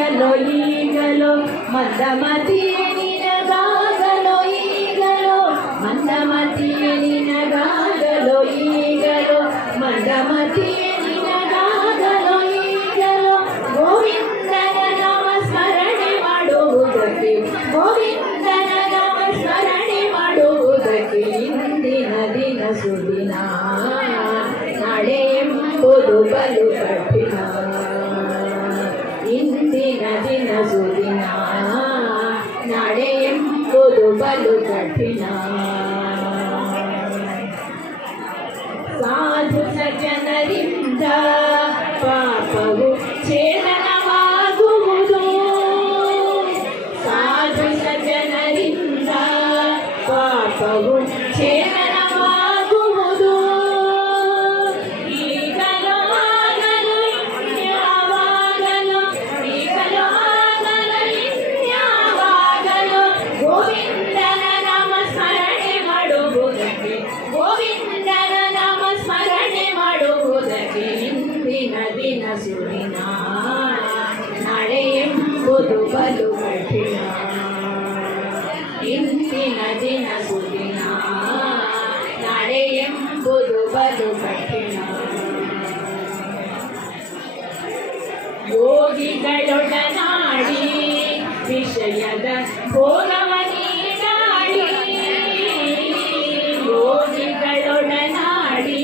ಈಗಲೋ ಮಂದಮತಿಯೇ ನಿನಗಾಗಲೋ ಈಗಲೋ ಮಂದಮತಿಯೇ ನಿನಗಾಗಲೋ ಈಗಲೋ ಮಂದಮತಿಯೇ ನಿನಗಾಗಲೋ ಈಗಲೋ ಗೋವಿಂದನ ನಾಮ ಸ್ಮರಣೆ ಮಾಡುವುದಕ್ಕೆ ಗೋವಿಂದನ ನಾಮ ಸ್ಮರಣೆ ಮಾಡುವುದಕ್ಕೆ ಇಂದಿನ ದಿನ ಸುದಿನ ನಾಳೆ ಎಂಬುದು ಬಲು ಕಠಿಣ ಇಂದಿನ ದಿನ ಸುದಿನ ನಾಳೆ ಎಂಬುದು ಬಲು ಕಠಿಣ ಸಾಧು ಸಜ್ಜನರಿಂದ ಪಾಪವು ಛೇದನವಾಗುವುದು ಸಾಧು ಸಜ್ಜನರಿಂದ ಪಾಪವು ಛೇದನವಾಗುವುದು ಈಗಲೋ ಆಗಲು ಇನ್ಯಾವಾಗಲೋ ಈಗಲೋ ಆಗಲು ಇನ್ಯಾವಾಗಲೋ ಗೋವಿಂದನ ನಾಮ ಸ್ಮರಣೆ ಮಾಡುವುದಕ್ಕೆ ಗೋವಿಂದನ ನಾಮ ಸ್ಮರಣೆ ಮಾಡುವುದಕ್ಕೆ ಇಂದಿನ ದಿನ ಸುದಿನ ನಾಳೆ ಎಂಬುದು ಬಲು ಕಠಿಣ ಇಂದಿನ ದಿನ ಸುದಿನ ನಾಳೆ ಎಂಬುದು ಬಲು ಕಠಿಣ ಯೋಗಿಗಳೊಡನಾಡಿ ವಿಷಯದ ಭೋಗವ ನೀಡಾಡಿ ಯೋಗಿಗಳೊಡನಾಡಿ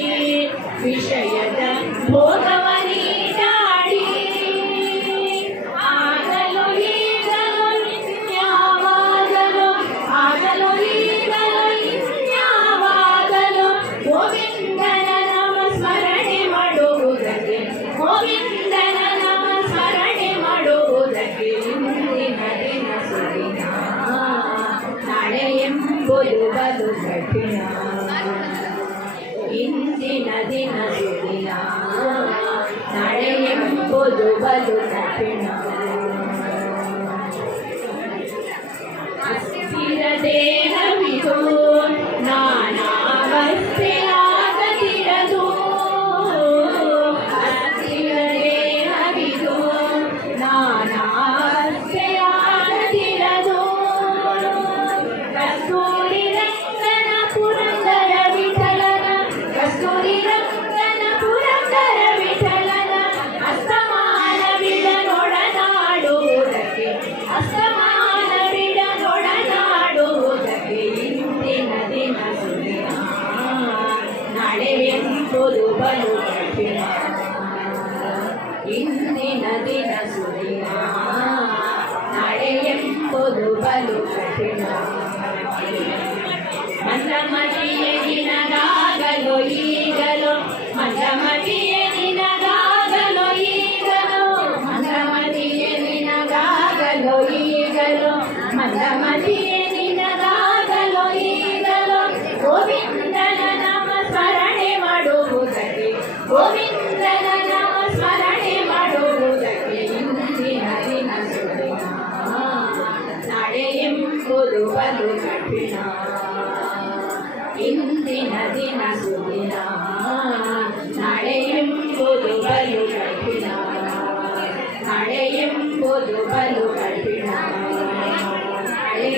ವಿಷಯದ ಭೋಗವ ನೀಡಾಡಿ ಆಗಲು ಈಗಲೋ ಇನ್ಯಾವಾಗಲೋ ಆಗಲು ಈಗಲೋ ಇನ್ಯಾವಾಗಲೋ ಗೋವಿಂದನ ನಾಮ ಸ್ಮರಣೆ ಮಾಡುವುದಕ್ಕೆ ಗೋವಿಂದನ ನಾಮ ಸ್ಮರಣೆ ಮಾಡುವುದಕ್ಕೆ ಇಂದಿನ ದಿನ ಸುದಿನ ನಾಳೆ ಎಂಬುದು ಬಲು ಕಠಿಣ ಇಂದಿನ ದಿನ ಸುದಿನ ನಾಳೆ ಎಂಬುದು ಬಲು ಕಠಿಣ ಅಸ್ಥಿರ ದೇಹವಿದು ನಾನಾವಸ್ಥೆಯಾಗದಿರದು ಅಸ್ಥಿರ ದೇಹವಿದು ನಾನಾವಸ್ಥೆಯಾಗದಿರದು ಕಸ್ತೂರಿ ರಂಗನ ಪುರಂದರ ವಿಠಲನ ಕಸ್ತೂರಿ ರಂಗನ ಪುರಂದರ ವಿಠಲನ ಅಸ್ತಮಾನ ಬಿಡನೊಡನಾಡುವುದಕ್ಕೆ ಅಸ್ತಮಾನ ಬಿಡನೊಡನಾಡುವುದಕ್ಕೆ ಇಂದಿನ ದಿನ ಸುದಿನ ನಾಳೆ ಎಂಬುದು ಬಲು ಕಠಿಣ ಇಂದಿನ ದಿನ ಸುದಿನ ನಾಳೆ ಎಂಬುದು ಬಲು ಕಠಿಣ ಮಂದಮತಿಯೇ ನಿನಗಾಗಲೋ ಈಗಲೋ ಮಂದಮತಿಯೇ ನಿನಗಾಗಲೋ ಈಗಲೋ ಮಂದಮತಿಯೇ ನಿನಗಾಗಲೋ ಈಗಲೋ ಮಂದಮತಿಯೇ ನಿನಗಾಗಲೋ ಈಗಲೋ ಗೋವಿಂದನ ನಾಮ ಸ್ಮರಣೆ ಮಾಡುವುದಕ್ಕೆ ಗೋವಿಂದನ ನಾಮ ಸ್ಮರಣೆ ಮಾಡುವುದಕ್ಕೆ ಇಂದಿನ ದಿನ ಸುದಿನ ನಾಳೆ ಎಂಬುದು ಬಲು ಕಠಿಣ ಇಂದಿನ ದಿನ ಸುದಿನ ನಾಳೆ ಎಂಬುದು ಬಲು ಕಠಿಣ ನಾಳೆ ಎಂಬುದು ಬಲು ಕಠಿಣ ನಾಳೆ